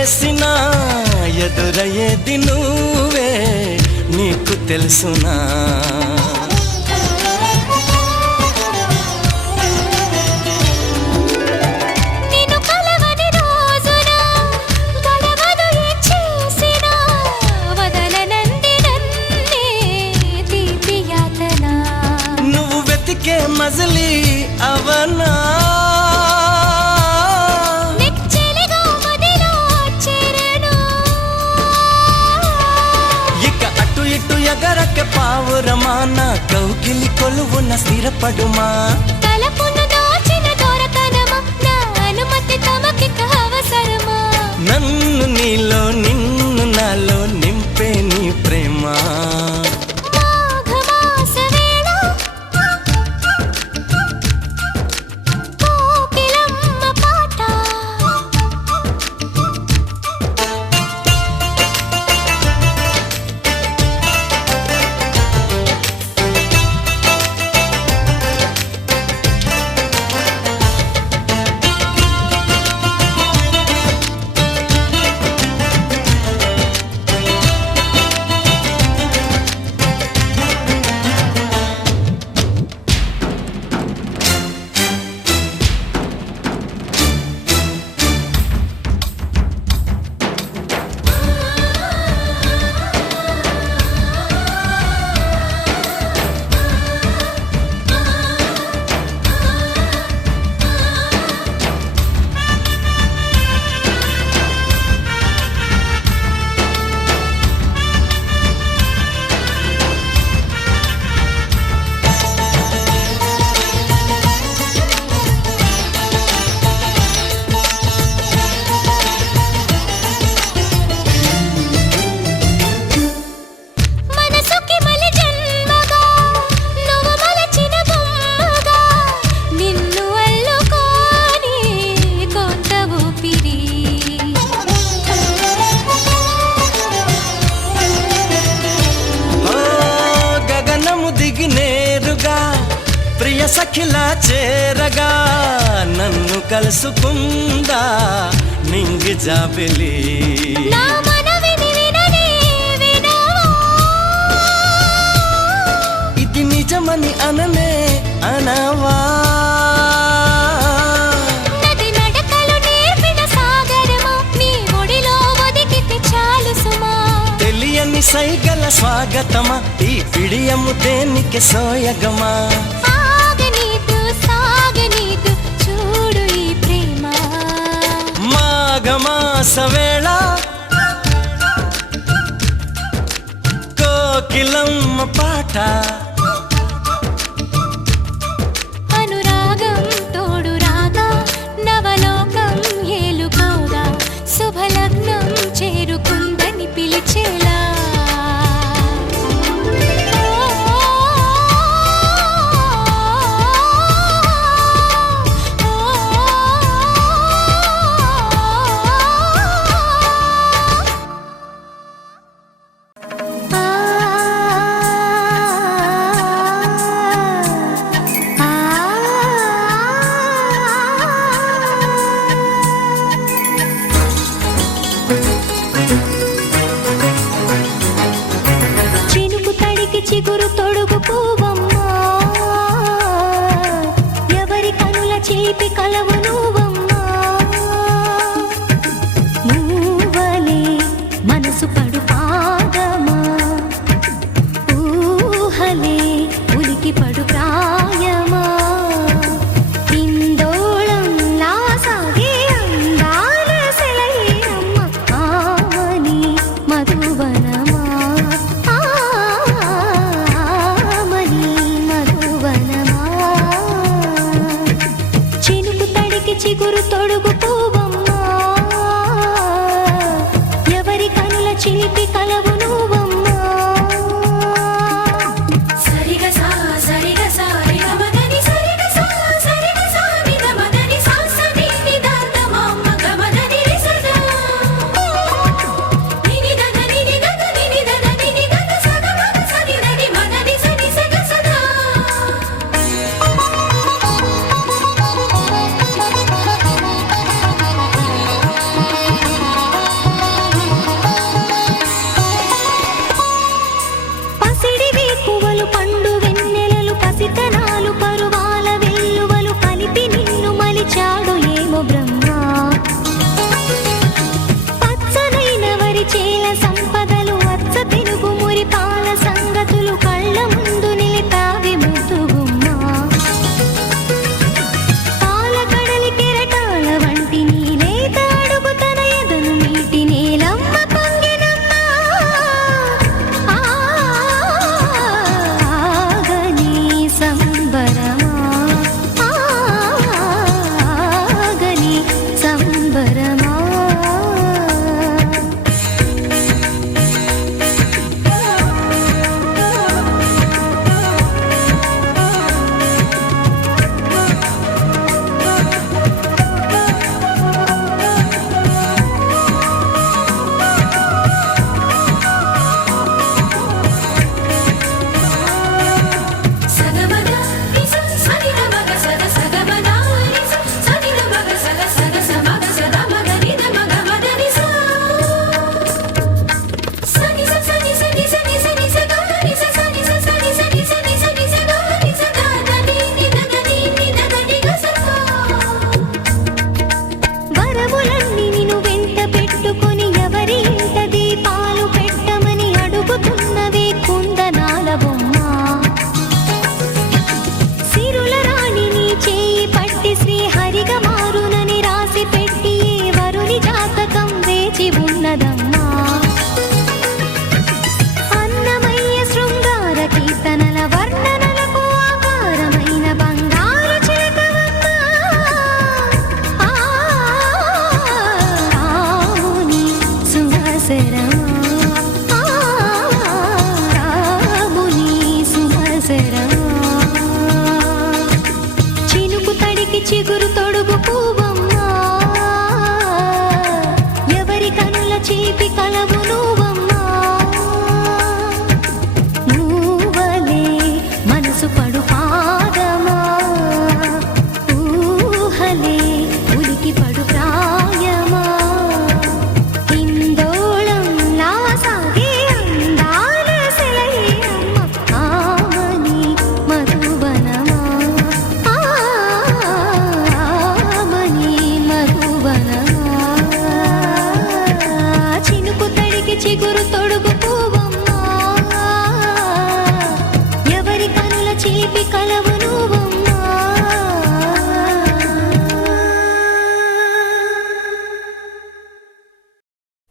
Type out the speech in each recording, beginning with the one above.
వేసినా ఎదురయ్యేది నువ్వే నీకు తెలుసునా మజిలీ అవనా ఇక అటు ఇటు ఎగరక పావురమాన కౌగిలి కొలువున స్థిరపడుమా నన్ను నీలో నిన్ను నాలో నింపే నీ ప్రేమ ప్రియ సఖిలా చేరగా నన్ను కలుసుకుందా నింగి జాబిలి ఇది నిజమని అననే అనవా తెలియని సైగల స్వాగతమా ఈ పిడియము దేనికి సోయగమా మాఘమాసవేళ కోకిలమ్మ పాట అనురాగం తోడు రాగా నవలోకం ఏలుకోగా శుభలగ్నం చేరుకుందని పిలిచేలా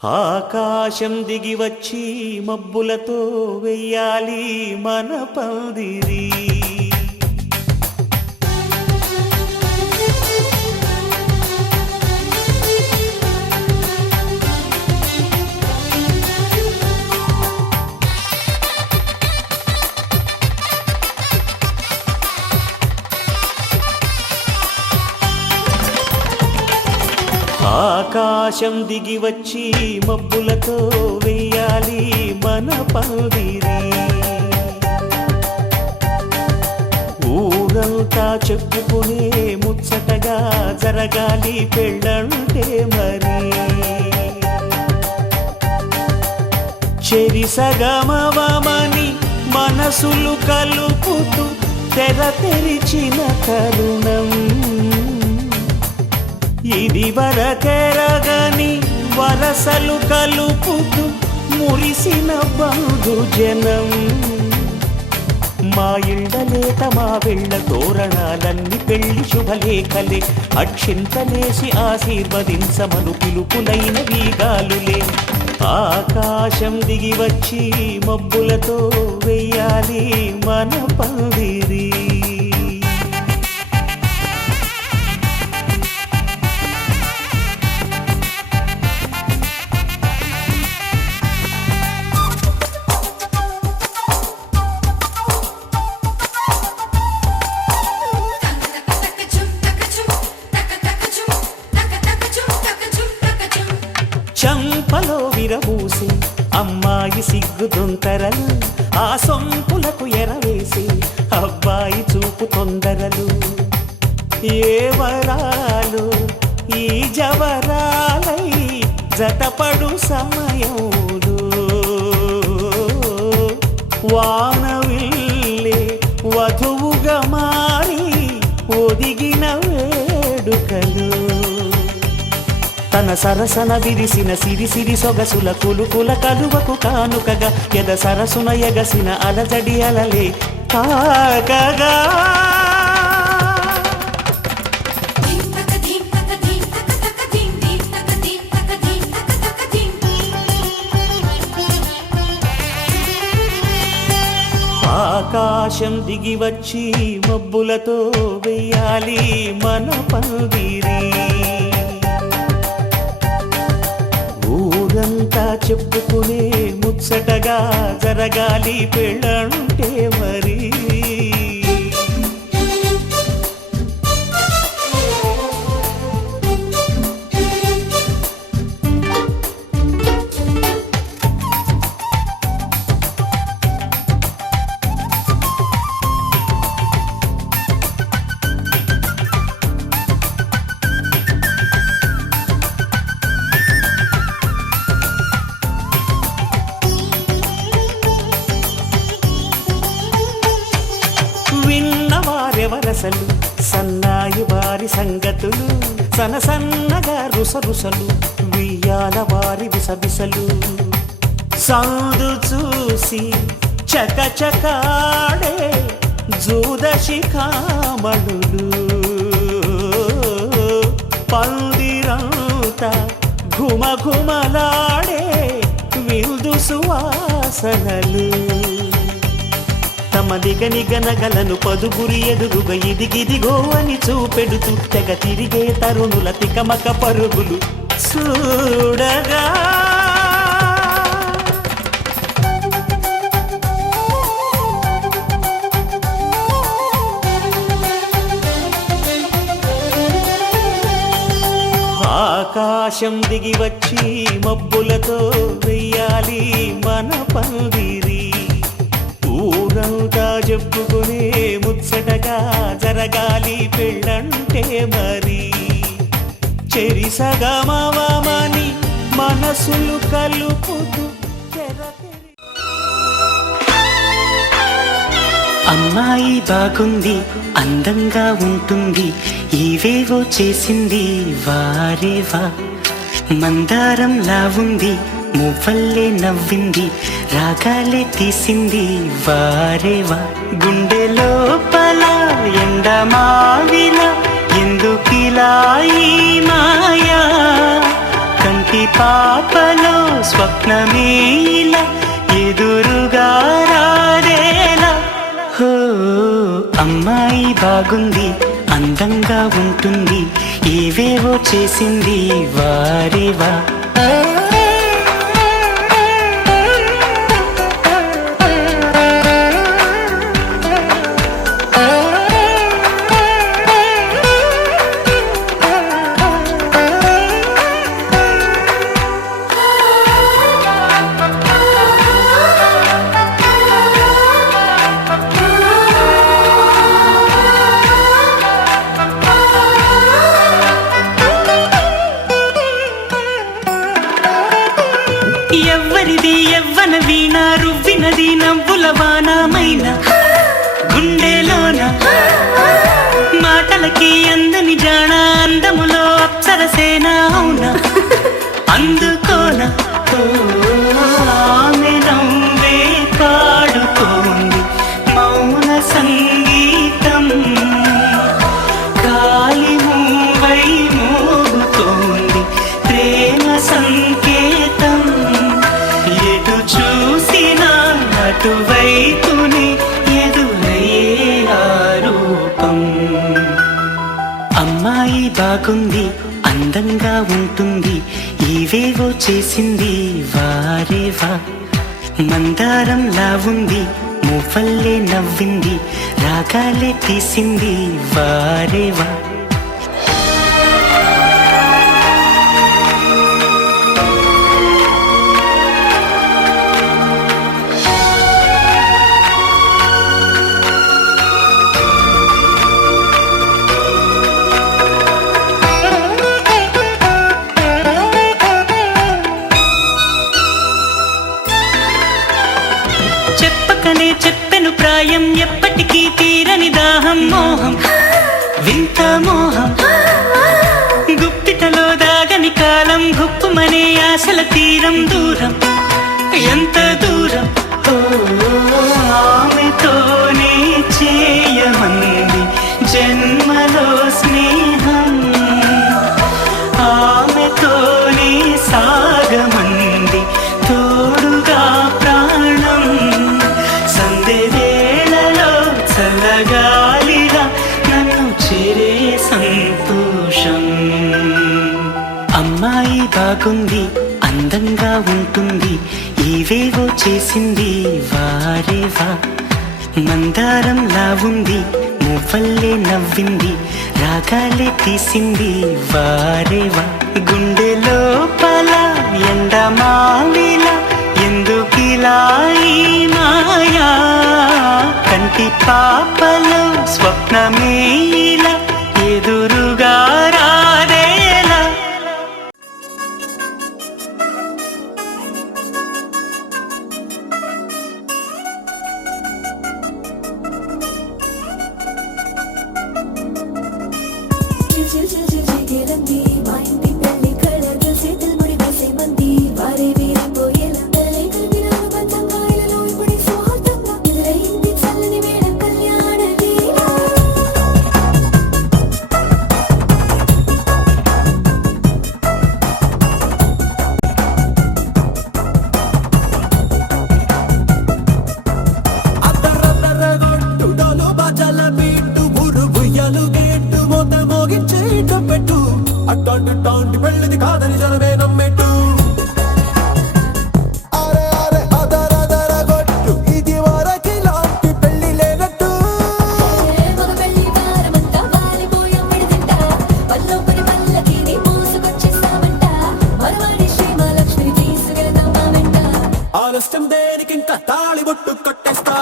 ఆకాశం దిగి వచ్చి మబ్బులతో వెయ్యాలి మన పందిరి. ఆకాశం దిగి వచ్చి మబ్బులతో వెయ్యాలి మన పందిరి. ఊరంతా చెప్పుకునే ముచ్చటగా జరగాలి పెళ్ళంటే మరి. చెరిసగమవమని మనసులు కలుపుతూ తెర తెరిచిన తరుణం ఇది వరకెరగని వరసలు కలుపుతూ మురిసిన బంధుజనం. మా ఇళ్ళలేత మా వెళ్ళ తోరణాలన్నీ పెళ్లి శుభలేఖలే. అక్షింతలేసి ఆశీర్వదించమను పిలుపులైన వీగాలులే. ఆకాశం దిగి వచ్చి మబ్బులతో వెయ్యాలి మన పందిరి. చంపలో విరబూసి అమ్మాయి సిగ్గు దొంతరలు, ఆ సొంపులకు ఎరవేసి అబ్బాయి చూపు తొందరలు. ఏ వరాలు ఈ జవరాలై జతపడు సమయంలో వానవిల్లే వధువుగా మారి ఒదిగిన వేడుకలు. తన సరసన విరిసిన సిరిసిరి సొగసుల కులుకుల కలువకు కానుకగా ఎద సరసున ఎగసిన అలజడి అలలే తాకగా. ఆకాశం దిగి వచ్చి మబ్బులతో వెయ్యాలి మన పందిరి. ఊరంతా చెప్పుకునే ముచ్చటగా జరగాలి పెళ్ళంటే మరి. విన్నవారెవరసలు సన్నాయి వారి సంగతులు, సనసన్నగా రుసరుసలు వియ్యాల వారి విసబిసలు. సందు చూసి చకచకాడే జూదశిఖామణులు, పందిరంతా ఘుమఘుమలాడే విందు సువాసనలు. తమ నిగనిగనగలను పదుగురి ఎదురుగా ఇదిగిదిగో అని చూపెడుతూ తెగ తిరిగే తరుణుల తికమక పరుగులు చూడగా. ఆకాశం దిగి వచ్చి మబ్బులతో వెయ్యాలి మన పందిరి. ఊరంతా చెప్పుకునే ముచ్చటగా జరగాలి పెళ్ళంటే మరి. చెరిసగమవమని మనసులు కలుపుతూ అమ్మాయి బాగుంది, అందంగా ఉంటుంది, ఇవేవో చేసింది వారేవా. మందారంలా ఉంది, మువ్వల్లే నవ్వింది, రాగాలే తీసింది వారేవా. గుండె లోపల ఎండమావిలా ఎందుకిలా ఈ మాయా, కంట కంటి పాపలో స్వప్నమేలా ఎదురుగా రారేలా. హో అమ్మాయి బాగుంది, అందంగా ఉంటుంది, ఏవేవో చేసింది వారేవా. ఎవ్వరిది ఎవ్వన వీణ రువ్వినది నవ్వుల వానమైన గుండెలోన మాటలకి అందని జాణ అందములో అప్సరసేన అవునా అందుకోన. ఆమె నవ్వే పాడుతోంది మౌన సంగీతం, కాలి మూవై మోగుతోంది ప్రేమ సంకేతం. ఎటు చూసినా అటువైపునే ఎదురయ్యే ఆరూపం. అమ్మాయి బాగుంది, అందంగా ఉంటుంది, ఇవేవో చేసింది వారేవా. మందారంలా ఉంది, మువ్వల్లే నవ్వింది, రాగాలే తీసింది వారేవా. చెప్పకనే చెప్పెను ప్రాయం, ఎప్పటికీ తీరని దాహం మోహం వింత మోహం, గుప్పిటలో దాగని కాలం గుప్పుమనే ఆశల తీరం దూరం ఎంత దూరం. ఆమెతోనే చేయమంది జన్మలో స్నేహం, ఆమెతోనే సాగమంది తోడుగా ప్రాణం. సందె వేళలో చల్లగాలిగా నన్ను చేరే సంతోషం. అమ్మాయి బాగుంది, అందంగా ఉంటుంది, ఇవేవో చేసింది వారేవా. మందారంలా ఉంది, మువ్వల్లే నవ్వింది, రాగాలే తీసింది వారేవా. గుండె లోపల ఎండమావిలా ఎందుకిలా ఈ మాయా, కంటి పాపలో స్వప్నమేలా ఎదురుగా రాదేలా. అట్టాంటి పెళ్ళిది కాదని జనమే నమ్మెట్టు. అరే అరే అదరదర గొట్టు, ఇది వరకి లాంటి పెళ్లి లేనట్టు. ఆలస్యం దేనికి, ఇంకా తాళి బొట్టు కట్టేస్తా.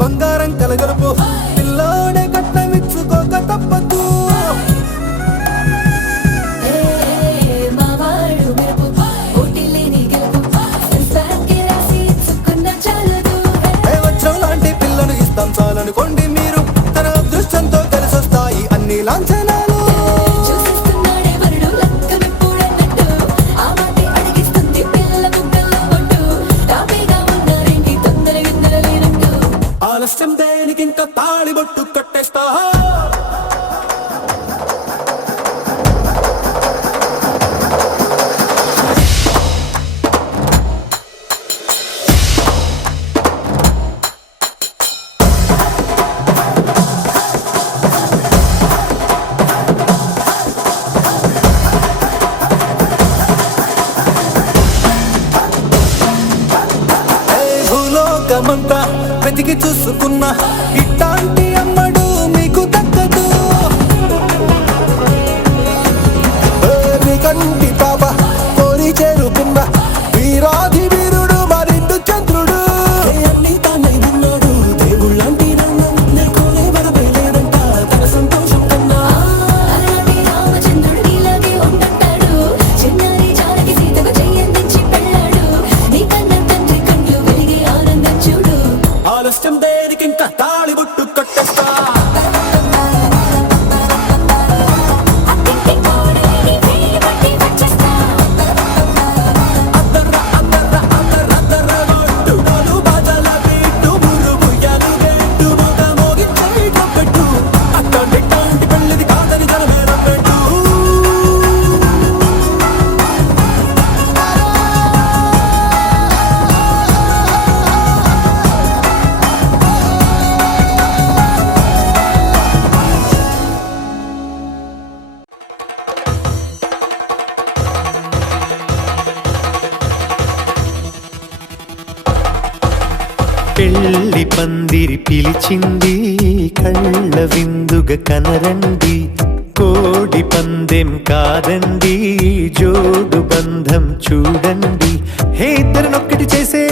బంగారం కలగలుపు పిల్లోడే కట్టమిచ్చుకోక తప్పదు. వజ్రం లాంటి పిల్లను ఇస్తాం చాలనుకోండి మీరు, తన అదృష్టంతో కలిసొస్తాయి అన్ని లాంఛనాలు. ఆలస్యం దేనికి ఇంకా తాళిబొట్టు కట్టేస్తా. భూలోకమంతా వెతికి చూసుకున్నా ఇట్లాంటి అమ్మడు మీకు దక్కదు. కంటి పాప కోరి చేరుకున్న వీరాధి వీరుడు మరిండు చంద్రుడు. అన్ని తానై ఉన్నాడు దేవుళ్ళంటి రంగం లేకోలే వరపేలేదంట తన సంతోషం కన్నా. ఆలస్యం దేనికి ఇంకా తాళిబొట్టు కట్టేస్తా. పెళ్లి పందిరి పిలిచింది, కళ్ళ విందుగ కనరండి. కోడి పందెం కాదండి, జోడు బంధం చూడండి. హే ఇద్దరినొక్కటి చేసే